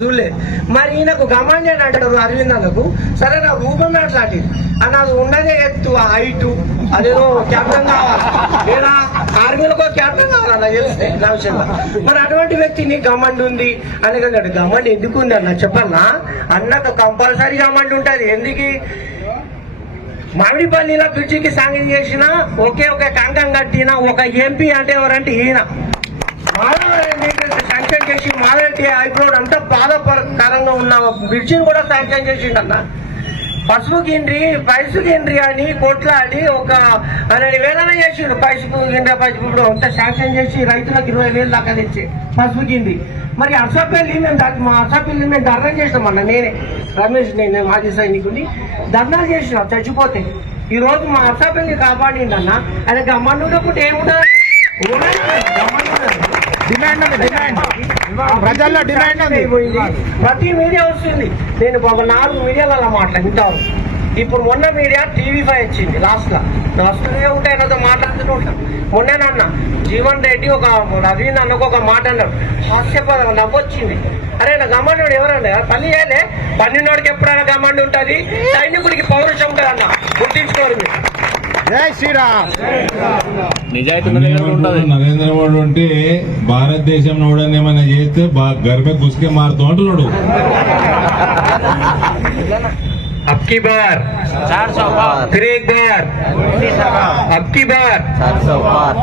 చూడలే మరి ఈయనకు గమాంజన్ అంటాడు అరవింద్ అన్నకు. సరే నా రూపం అట్లాంటిది నాది ఉన్నదే ఎత్తు హైటు అదేదో క్యాప్టెన్ కావాలి లేదా ఆర్మీలకు క్యాప్టెన్ కావాలి నాకు తెలిస్తే నా విషయంలో. మరి అటువంటి వ్యక్తిని గమండి ఉంది అని అన్నాడు. గమండి ఎందుకు ఉంది అన్న చెప్పన్నా? అన్నకు కంపల్సరీ గమండి ఉంటుంది. ఎందుకు? మామిడిపల్లిలో బ్రిడ్జికి సాంగ్ చేసిన ఒకే ఒక కంకం కట్టిన ఒక ఎంపీ అంటే ఎవరంటే ఈయన. శాంక్షన్ చేసి మాదరెడ్డి హైకోర్టు అంతా బాధాకరంగా ఉన్న బ్రిడ్జిని కూడా శాంక్షన్ చేసిండన్న. పసుపు గిండ్రి అని కొట్లాడి ఒక 12,000 చేసిండు. పసుపు ఇప్పుడు అంతా శాంక్షన్ చేసి రైతులకు 20,000 దాకా తెచ్చి పసుపు గిండ్రి. మరి అర్సపల్లి మా అర్సపల్లి మేము ధర్నా చేసినాం అన్న. నేనే రమేష్, నేను మాజీ సైనికుని ధర్నా చేసిన చచ్చిపోతే. ఈ రోజు మా అర్సపల్లిని కాపాడిండన్న. ఆయన గమ్మన్నప్పుడు ఏముంటుంది? ప్రజల్లో డిమాండ్ పోయింది. ప్రతి మీడియా వస్తుంది. నేను ఒక 4 మీడియాలలో మాట్లాడుతాను. ఇప్పుడు మొన్న మీడియా TV5 వచ్చింది. లాస్ట్ ఉంటాయి కదా మాట్లాడుతూ ఉంటాం. మొన్నేనన్న జీవన్ రెడ్డి ఒక నవీన్ అన్నకు ఒక మాట అన్నాడు. హాస్యపదం నవ్వొచ్చింది. అరే నా గమ్మండు ఎవరన్నా పని చేయలే, పన్నెండోడికి ఎప్పుడైనా గమ్మండి ఉంటుంది, సైనికుడికి పౌరుషం ఉంటుంది అన్న. గుర్తించుకోరు. జై శ్రీరామ్. నరేంద్ర మోడీ ఉంటే భారతదేశం నోడని ఏమైనా చేస్తే గర్భ గుస్కే మారుతూ అంటున్నాడు. అబ్కి బార్ 400 బార్, ఫిర్ ఏక్ బార్, అబ్కి బార్ 400 బార్.